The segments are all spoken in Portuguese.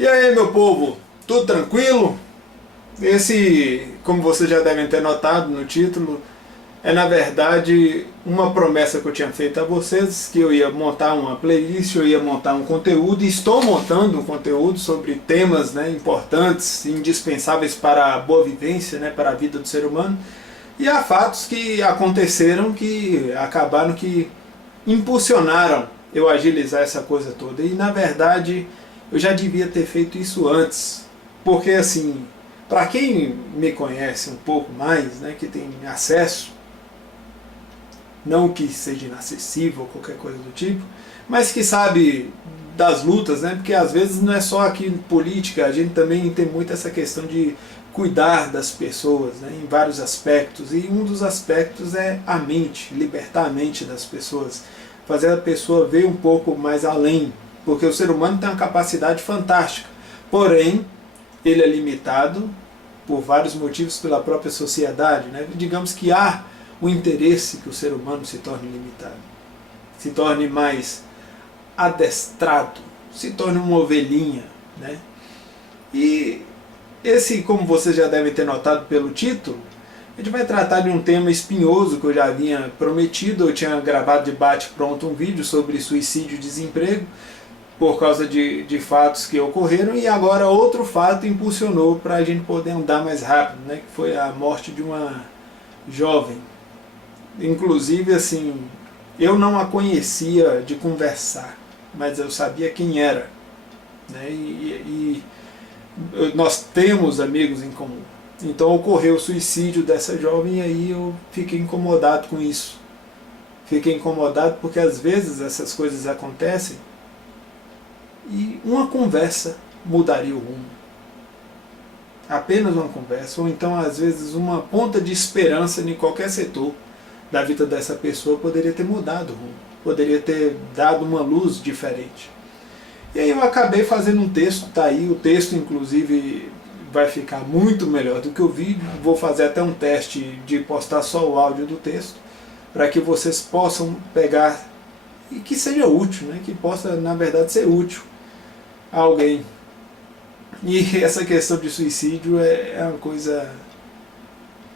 E aí, meu povo, tudo tranquilo? Esse, como vocês já devem ter notado no título, é na verdade uma promessa que eu tinha feito a vocês, que eu ia montar uma playlist, eu ia montar um conteúdo, e estou montando um conteúdo sobre temas, importantes, indispensáveis para a boa vivência, para a vida do ser humano. E há fatos que aconteceram que acabaram que impulsionaram eu agilizar essa coisa toda. E na verdade eu já devia ter feito isso antes, porque assim, para quem me conhece um pouco mais, que tem acesso, não que seja inacessível ou qualquer coisa do tipo, mas que sabe das lutas, porque às vezes não é só aqui em política, a gente também tem muito essa questão de cuidar das pessoas, em vários aspectos, e um dos aspectos é a mente, libertar a mente das pessoas, fazer a pessoa ver um pouco mais além, porque o ser humano tem uma capacidade fantástica, porém ele é limitado por vários motivos pela própria sociedade. Digamos que há o interesse que o ser humano se torne limitado, se torne mais adestrado, se torne uma ovelhinha. E esse, como vocês já devem ter notado pelo título, a gente vai tratar de um tema espinhoso que eu já havia prometido. Eu tinha gravado de bate-pronto um vídeo sobre suicídio e desemprego, por causa de fatos que ocorreram, e agora outro fato impulsionou para a gente poder andar mais rápido, que foi a morte de uma jovem. Inclusive, assim, eu não a conhecia de conversar, mas eu sabia quem era, e nós temos amigos em comum. Então ocorreu o suicídio dessa jovem, e aí eu fiquei incomodado com isso. Fiquei incomodado porque às vezes essas coisas acontecem e uma conversa mudaria o rumo. Apenas uma conversa, ou então às vezes uma ponta de esperança em qualquer setor da vida dessa pessoa poderia ter mudado o rumo, poderia ter dado uma luz diferente. E aí eu acabei fazendo um texto, tá aí, o texto inclusive vai ficar muito melhor do que o vídeo. Vou fazer até um teste de postar só o áudio do texto, para que vocês possam pegar e que seja útil, que possa na verdade ser útil a alguém. E essa questão de suicídio é uma coisa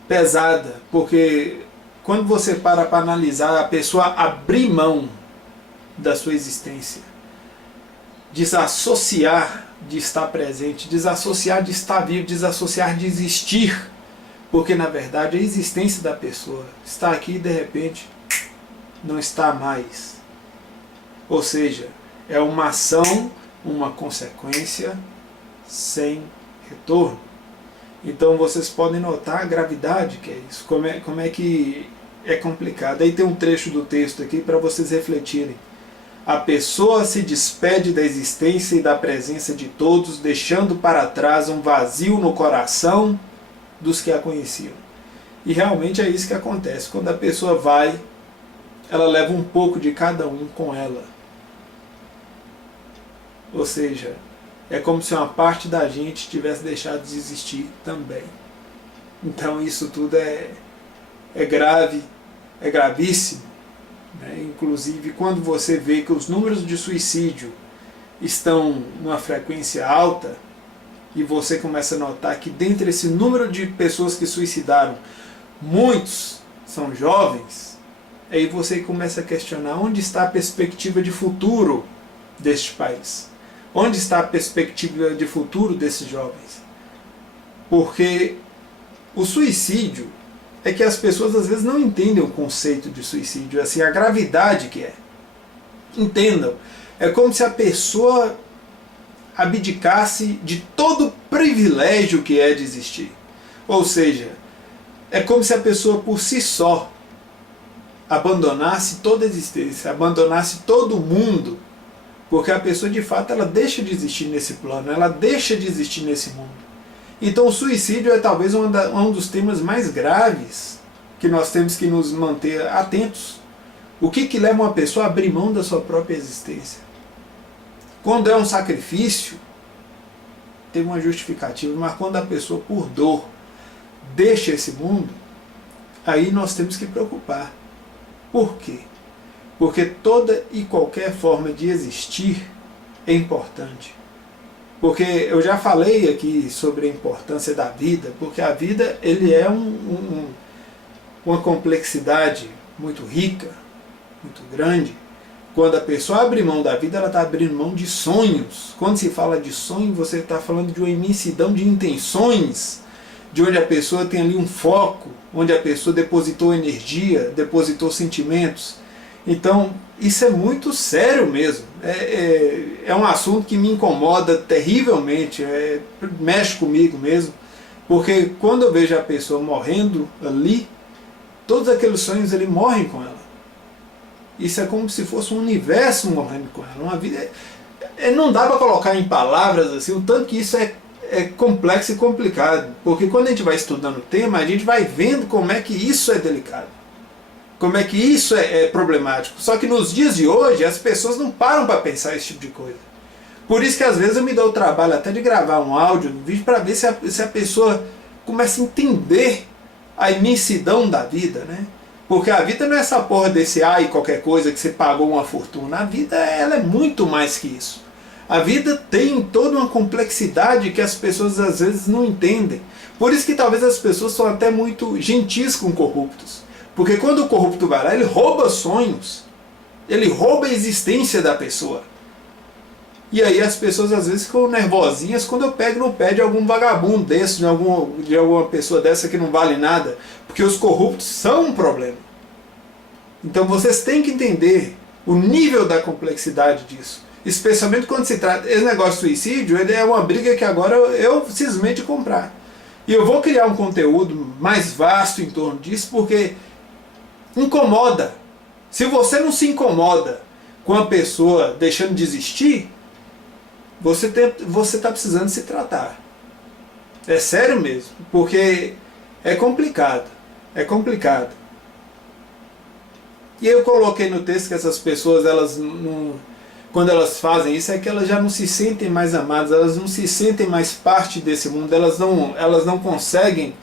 pesada, porque quando você para analisar, a pessoa abrir mão da sua existência, desassociar de estar presente, desassociar de estar vivo, desassociar de existir, porque na verdade a existência da pessoa está aqui e de repente não está mais. Ou seja, é uma ação, uma consequência sem retorno. Então vocês podem notar a gravidade que é isso, como é que é complicado. Aí tem um trecho do texto aqui para vocês refletirem. A pessoa se despede da existência e da presença de todos, deixando para trás um vazio no coração dos que a conheciam. E realmente é isso que acontece. Quando a pessoa vai, ela leva um pouco de cada um com ela. Ou seja, é como se uma parte da gente tivesse deixado de existir também. Então isso tudo é grave, é gravíssimo. Inclusive, quando você vê que os números de suicídio estão numa frequência alta, e você começa a notar que dentre esse número de pessoas que suicidaram, muitos são jovens, aí você começa a questionar onde está a perspectiva de futuro deste país. Onde está a perspectiva de futuro desses jovens? Porque o suicídio é que as pessoas às vezes não entendem o conceito de suicídio, assim, a gravidade que é. Entendam, é como se a pessoa abdicasse de todo o privilégio que é de existir. Ou seja, é como se a pessoa por si só abandonasse toda a existência, abandonasse todo o mundo, porque a pessoa de fato ela deixa de existir nesse plano, ela deixa de existir nesse mundo. Então o suicídio é talvez um dos temas mais graves que nós temos que nos manter atentos. O que leva uma pessoa a abrir mão da sua própria existência? Quando é um sacrifício, tem uma justificativa, mas quando a pessoa por dor deixa esse mundo, aí nós temos que preocupar. Por quê? Porque toda e qualquer forma de existir é importante. Porque eu já falei aqui sobre a importância da vida, porque a vida ele é uma complexidade muito rica, muito grande. Quando a pessoa abre mão da vida, ela está abrindo mão de sonhos. Quando se fala de sonho, você está falando de uma imensidão de intenções, de onde a pessoa tem ali um foco, onde a pessoa depositou energia, depositou sentimentos. Então, isso é muito sério mesmo. É um assunto que me incomoda terrivelmente, mexe comigo mesmo, porque quando eu vejo a pessoa morrendo ali, todos aqueles sonhos ele morrem com ela. Isso é como se fosse um universo morrendo com ela. Uma vida. Não dá para colocar em palavras assim, o tanto que isso é complexo e complicado. Porque quando a gente vai estudando o tema, a gente vai vendo como é que isso é delicado. Como é que isso é problemático. Só que nos dias de hoje, as pessoas não param para pensar esse tipo de coisa. Por isso que às vezes eu me dou o trabalho até de gravar um áudio, um vídeo, para ver se a pessoa começa a entender a imensidão da vida, né? Porque a vida não é essa porra desse e qualquer coisa que você pagou uma fortuna. A vida ela é muito mais que isso. A vida tem toda uma complexidade que as pessoas às vezes não entendem. Por isso que talvez as pessoas são até muito gentis com corruptos. Porque quando o corrupto vai lá, ele rouba sonhos. Ele rouba a existência da pessoa. E aí as pessoas às vezes ficam nervosinhas quando eu pego no pé de algum vagabundo desse, de alguma pessoa dessa que não vale nada. Porque os corruptos são um problema. Então vocês têm que entender o nível da complexidade disso. Especialmente quando se trata... Esse negócio de suicídio, ele é uma briga que agora eu simplesmente comprar. E eu vou criar um conteúdo mais vasto em torno disso, porque incomoda. Se você não se incomoda com a pessoa deixando de existir, você está precisando se tratar. É sério mesmo, porque é complicado. É complicado. E eu coloquei no texto que essas pessoas, elas não, quando elas fazem isso, é que elas já não se sentem mais amadas, elas não se sentem mais parte desse mundo, elas não conseguem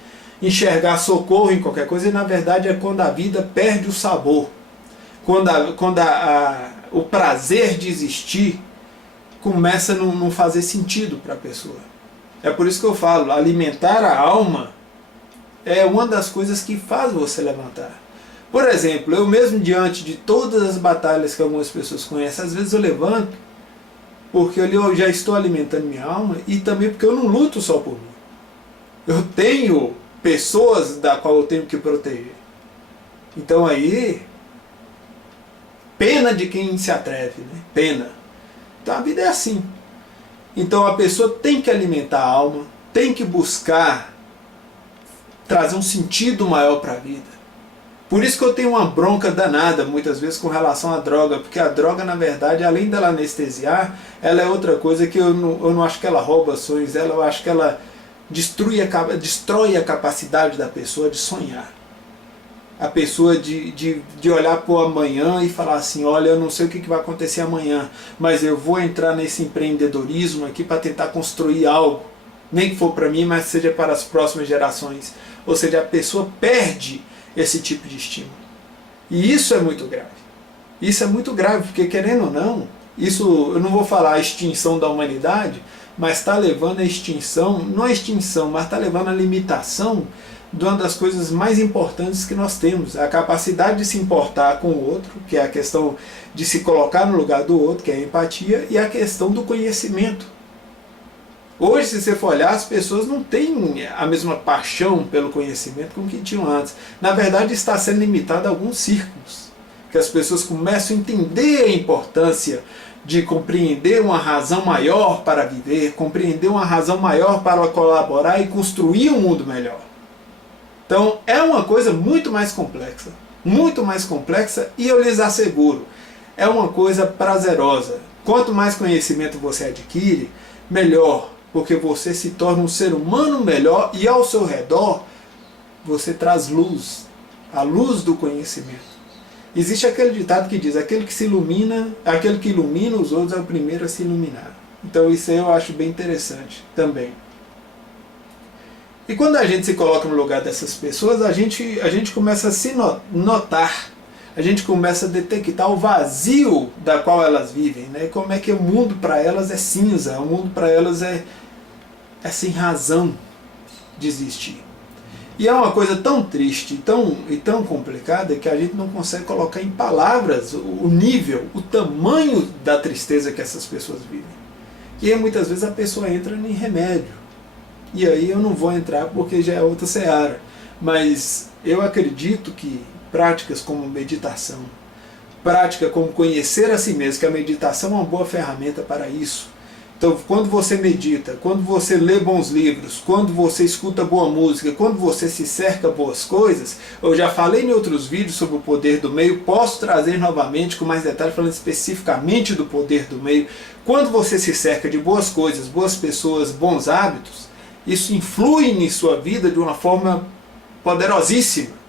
enxergar socorro em qualquer coisa, e na verdade é quando a vida perde o sabor. Quando o prazer de existir começa a não fazer sentido para a pessoa. É por isso que eu falo, alimentar a alma é uma das coisas que faz você levantar. Por exemplo, eu mesmo diante de todas as batalhas que algumas pessoas conhecem, às vezes eu levanto porque eu já estou alimentando minha alma e também porque eu não luto só por mim. Eu tenho pessoas da qual eu tenho que proteger. Então aí, pena de quem se atreve, né? Pena. Então a vida é assim. Então a pessoa tem que alimentar a alma, tem que buscar trazer um sentido maior para a vida. Por isso que eu tenho uma bronca danada muitas vezes com relação à droga, porque a droga na verdade, além dela anestesiar, ela é outra coisa que eu não acho que ela rouba sonhos, eu acho que ela destrói a capacidade da pessoa de sonhar. A pessoa de olhar para o amanhã e falar assim, olha, eu não sei o que vai acontecer amanhã, mas eu vou entrar nesse empreendedorismo aqui para tentar construir algo, nem que for para mim, mas seja para as próximas gerações. Ou seja, a pessoa perde esse tipo de estímulo. E isso é muito grave. Isso é muito grave, porque querendo ou não, isso eu não vou falar a extinção da humanidade, mas está levando a extinção, não a extinção, mas está levando a limitação de uma das coisas mais importantes que nós temos, a capacidade de se importar com o outro, que é a questão de se colocar no lugar do outro, que é a empatia, e a questão do conhecimento. Hoje, se você for olhar, as pessoas não têm a mesma paixão pelo conhecimento como que tinham antes. Na verdade, está sendo limitado a alguns círculos, que as pessoas começam a entender a importância de compreender uma razão maior para viver, compreender uma razão maior para colaborar e construir um mundo melhor. Então é uma coisa muito mais complexa e eu lhes asseguro, é uma coisa prazerosa. Quanto mais conhecimento você adquire, melhor, porque você se torna um ser humano melhor e ao seu redor você traz luz, a luz do conhecimento. Existe aquele ditado que diz, aquele que ilumina os outros é o primeiro a se iluminar. Então isso aí eu acho bem interessante também. E quando a gente se coloca no lugar dessas pessoas, a gente começa a se notar a gente começa a detectar o vazio da qual elas vivem, né? Como é que o mundo para elas é cinza, o mundo para elas é sem razão de existir. E é uma coisa tão triste e tão complicada que a gente não consegue colocar em palavras o nível, o tamanho da tristeza que essas pessoas vivem. E aí muitas vezes a pessoa entra em remédio. E aí eu não vou entrar porque já é outra seara. Mas eu acredito que práticas como meditação, prática como conhecer a si mesmo, que a meditação é uma boa ferramenta para isso. Então, quando você medita, quando você lê bons livros, quando você escuta boa música, quando você se cerca boas coisas, eu já falei em outros vídeos sobre o poder do meio, posso trazer novamente com mais detalhes, falando especificamente do poder do meio. Quando você se cerca de boas coisas, boas pessoas, bons hábitos, isso influi em sua vida de uma forma poderosíssima.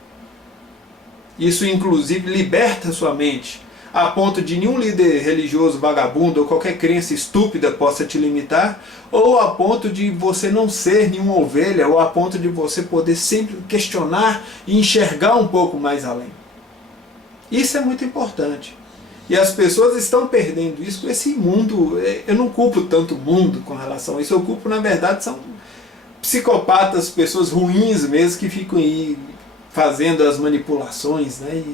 Isso, inclusive, liberta sua mente, a ponto de nenhum líder religioso vagabundo ou qualquer crença estúpida possa te limitar, ou a ponto de você não ser nenhuma ovelha, ou a ponto de você poder sempre questionar e enxergar um pouco mais além. Isso é muito importante. E as pessoas estão perdendo isso com esse mundo. Eu não culpo tanto o mundo com relação a isso, eu culpo, na verdade, são psicopatas, pessoas ruins mesmo, que ficam aí fazendo as manipulações, né,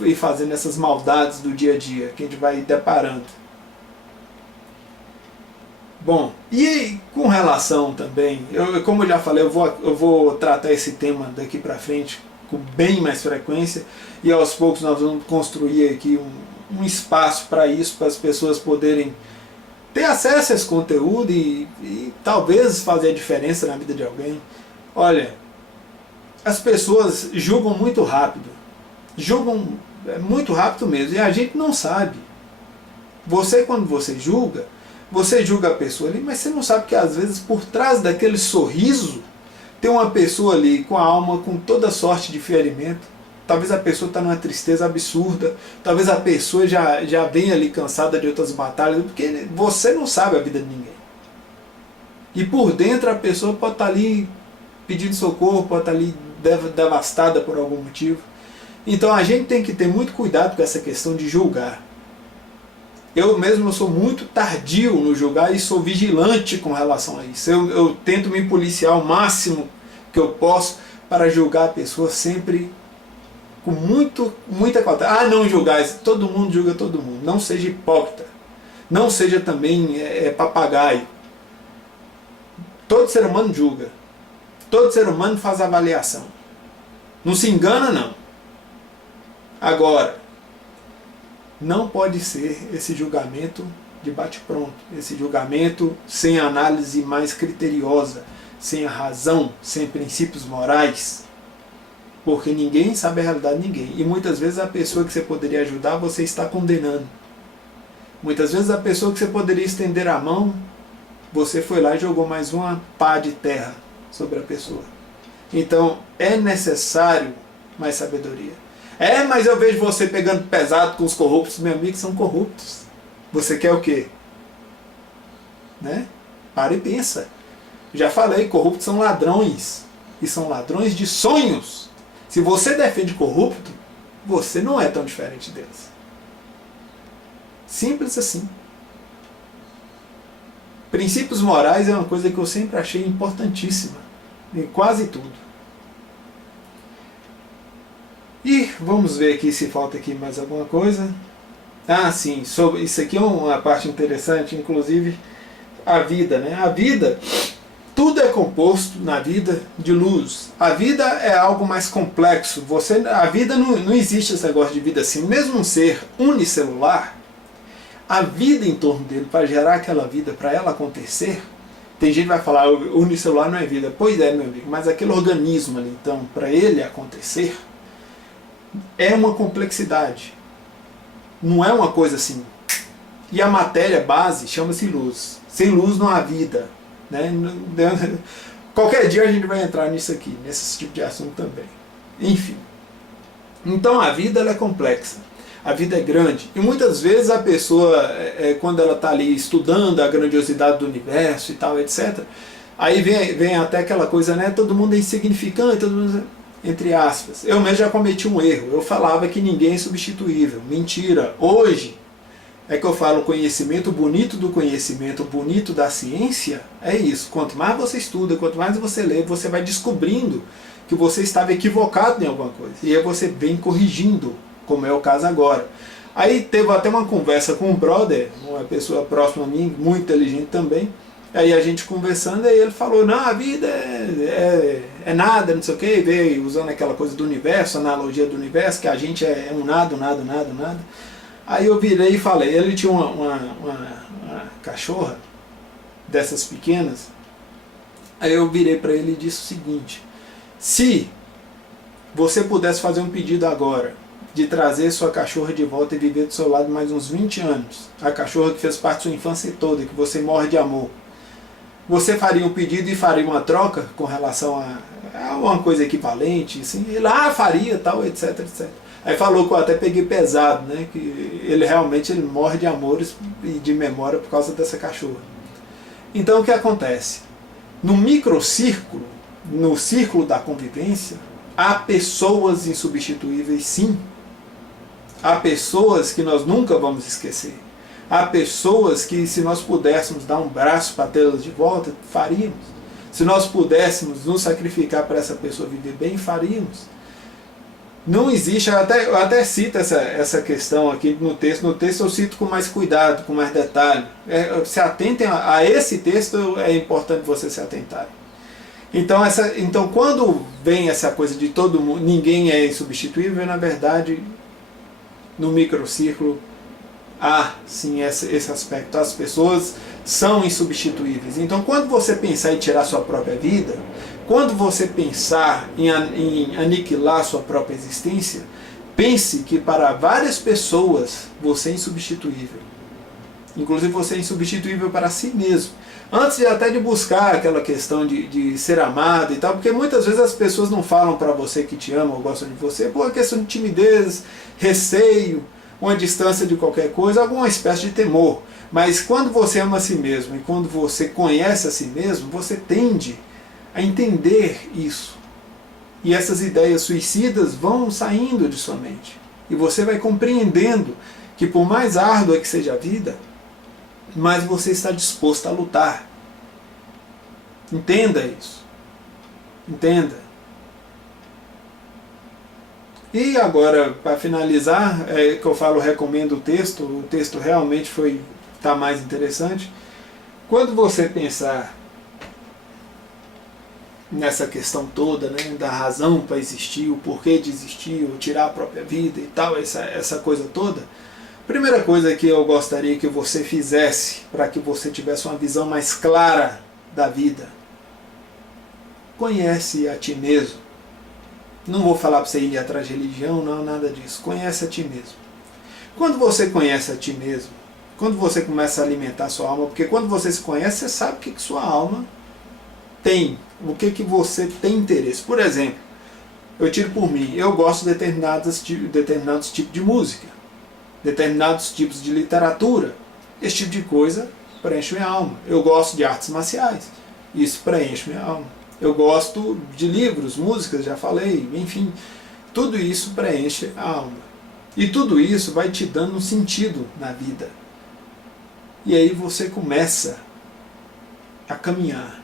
e fazendo essas maldades do dia a dia que a gente vai deparando. Bom, e com relação também, como eu já falei, eu vou tratar esse tema daqui para frente com bem mais frequência, e aos poucos nós vamos construir aqui um espaço para isso, para as pessoas poderem ter acesso a esse conteúdo e talvez fazer a diferença na vida de alguém. Olha, as pessoas julgam muito rápido. Julgam muito rápido mesmo. E a gente não sabe. Quando você julga a pessoa ali, mas você não sabe que às vezes por trás daquele sorriso tem uma pessoa ali com a alma com toda sorte de ferimento. Talvez a pessoa está numa tristeza absurda. Talvez a pessoa já vem ali cansada de outras batalhas. Porque você não sabe a vida de ninguém. E por dentro a pessoa pode estar ali pedindo socorro, pode estar ali devastada por algum motivo. Então a gente tem que ter muito cuidado com essa questão de julgar. Eu mesmo sou muito tardio no julgar e sou vigilante com relação a isso. Eu tento me policiar o máximo que eu posso para julgar a pessoa sempre com muita cautela. Não julgar, todo mundo julga todo mundo. Não seja hipócrita. Não seja também papagaio. Todo ser humano julga. Todo ser humano faz avaliação. Não se engana, não. Agora, não pode ser esse julgamento de bate-pronto, esse julgamento sem análise mais criteriosa, sem a razão, sem princípios morais, porque ninguém sabe a realidade de ninguém. E muitas vezes a pessoa que você poderia ajudar, você está condenando. Muitas vezes a pessoa que você poderia estender a mão, você foi lá e jogou mais uma pá de terra sobre a pessoa. Então é necessário mais sabedoria. Mas eu vejo você pegando pesado com os corruptos. Meus amigos são corruptos. Você quer o quê? Né? Para e pensa. Já falei, corruptos são ladrões. E são ladrões de sonhos. Se você defende corrupto, você não é tão diferente deles. Simples assim. Princípios morais é uma coisa que eu sempre achei importantíssima. Em quase tudo. E vamos ver aqui se falta aqui mais alguma coisa. Sim, sobre isso aqui é uma parte interessante, inclusive a vida, né? A vida, tudo é composto na vida de luz. A vida é algo mais complexo. A vida não existe esse negócio de vida assim. Mesmo um ser unicelular, a vida em torno dele, para gerar aquela vida, para ela acontecer, tem gente que vai falar, o unicelular não é vida. Pois é, meu amigo, mas aquele organismo ali, então, para ele acontecer, é uma complexidade. Não é uma coisa assim. E a matéria base chama-se luz. Sem luz não há vida. Né? Qualquer dia a gente vai entrar nisso aqui, nesse tipo de assunto também. Enfim. Então a vida ela é complexa. A vida é grande. E muitas vezes a pessoa, quando ela está ali estudando a grandiosidade do universo e tal, etc., aí vem até aquela coisa, né? Todo mundo é insignificante, todo mundo... entre aspas. Eu mesmo já cometi um erro. Eu falava que ninguém é insubstituível. Mentira. Hoje é que eu falo conhecimento bonito do conhecimento, bonito da ciência. É isso. Quanto mais você estuda, quanto mais você lê, você vai descobrindo que você estava equivocado em alguma coisa. E aí você vem corrigindo, como é o caso agora. Aí teve até uma conversa com um brother, uma pessoa próxima a mim, muito inteligente também. Aí a gente conversando, aí ele falou, não, a vida é nada, não sei o que, veio usando aquela coisa do universo, analogia do universo, que a gente é um nada, nada, nada, nada. Aí eu virei e falei, ele tinha uma cachorra, dessas pequenas, aí eu virei para ele e disse o seguinte, se você pudesse fazer um pedido agora, de trazer sua cachorra de volta e viver do seu lado mais uns 20 anos, a cachorra que fez parte da sua infância toda, que você morre de amor, você faria um pedido e faria uma troca com relação a uma coisa equivalente, assim? Ele, faria, tal, etc, etc. Aí falou que eu até peguei pesado, né? Que ele realmente morre de amores e de memória por causa dessa cachorra. Então o que acontece? No microcírculo, no círculo da convivência, há pessoas insubstituíveis, sim. Há pessoas que nós nunca vamos esquecer. Há pessoas que, se nós pudéssemos dar um braço para tê-las de volta, faríamos. Se nós pudéssemos nos sacrificar para essa pessoa viver bem, faríamos. Não existe, eu até cito essa questão aqui no texto. No texto eu cito com mais cuidado, com mais detalhe. Se atentem a esse texto, é importante você se atentarem. Então quando vem essa coisa de todo mundo, ninguém é insubstituível, na verdade, no microcírculo, há sim esse aspecto. As pessoas são insubstituíveis. Então quando você pensar em tirar sua própria vida, quando você pensar em aniquilar sua própria existência, pense que para várias pessoas você é insubstituível. Inclusive você é insubstituível para si mesmo. Antes até de buscar aquela questão de ser amado e tal, porque muitas vezes as pessoas não falam para você que te amam ou gostam de você por uma questão de timidez, receio, uma distância de qualquer coisa, alguma espécie de temor. Mas quando você ama a si mesmo e quando você conhece a si mesmo, você tende a entender isso. E essas ideias suicidas vão saindo de sua mente. E você vai compreendendo que por mais árdua que seja a vida, mais você está disposto a lutar. Entenda isso. Entenda. E agora, para finalizar, que eu falo, recomendo o texto realmente está mais interessante. Quando você pensar nessa questão toda, né, da razão para existir, o porquê de existir, ou tirar a própria vida e tal, essa coisa toda, a primeira coisa que eu gostaria que você fizesse para que você tivesse uma visão mais clara da vida, conhece a ti mesmo. Não vou falar para você ir atrás de religião, não, nada disso. Conhece a ti mesmo. Quando você conhece a ti mesmo, quando você começa a alimentar a sua alma, porque quando você se conhece, você sabe o que sua alma tem, o que você tem interesse. Por exemplo, eu tiro por mim, eu gosto de determinados tipos de música, determinados tipos de literatura. Esse tipo de coisa preenche minha alma. Eu gosto de artes marciais, isso preenche minha alma. Eu gosto de livros, músicas, já falei, enfim, tudo isso preenche a alma. E tudo isso vai te dando um sentido na vida. E aí você começa a caminhar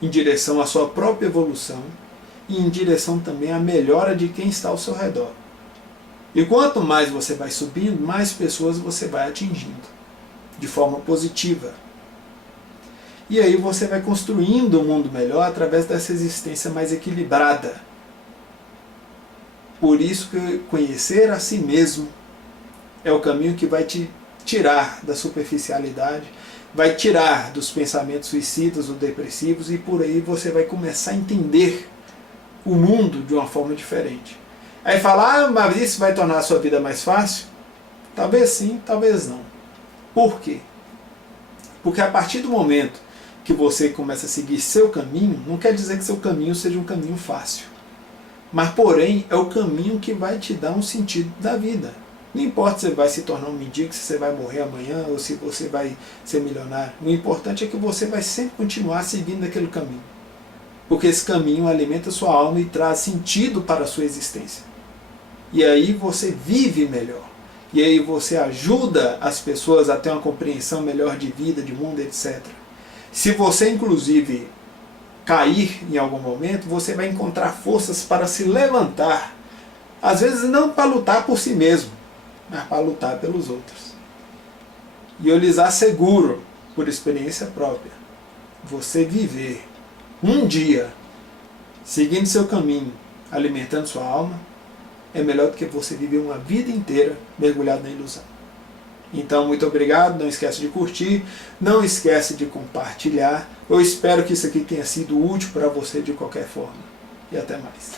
em direção à sua própria evolução e em direção também à melhora de quem está ao seu redor. E quanto mais você vai subindo, mais pessoas você vai atingindo, de forma positiva. E aí você vai construindo um mundo melhor através dessa existência mais equilibrada. Por isso que conhecer a si mesmo é o caminho que vai te tirar da superficialidade, vai tirar dos pensamentos suicidas ou depressivos, e por aí você vai começar a entender o mundo de uma forma diferente. Aí falar, mas isso vai tornar a sua vida mais fácil? Talvez sim, talvez não. Por quê? Porque a partir do momento que você começa a seguir seu caminho, não quer dizer que seu caminho seja um caminho fácil. Mas, porém, é o caminho que vai te dar um sentido da vida. Não importa se você vai se tornar um mendigo, se você vai morrer amanhã, ou se você vai ser milionário. O importante é que você vai sempre continuar seguindo aquele caminho. porque esse caminho alimenta a sua alma e traz sentido para a sua existência. E aí você vive melhor. E aí você ajuda as pessoas a ter uma compreensão melhor de vida, de mundo, etc. Se você, inclusive, cair em algum momento, você vai encontrar forças para se levantar. Às vezes não para lutar por si mesmo, mas para lutar pelos outros. E eu lhes asseguro, por experiência própria, você viver um dia seguindo seu caminho, alimentando sua alma, é melhor do que você viver uma vida inteira mergulhado na ilusão. Então, muito obrigado, não esquece de curtir, não esquece de compartilhar. Eu espero que isso aqui tenha sido útil para você de qualquer forma. E até mais.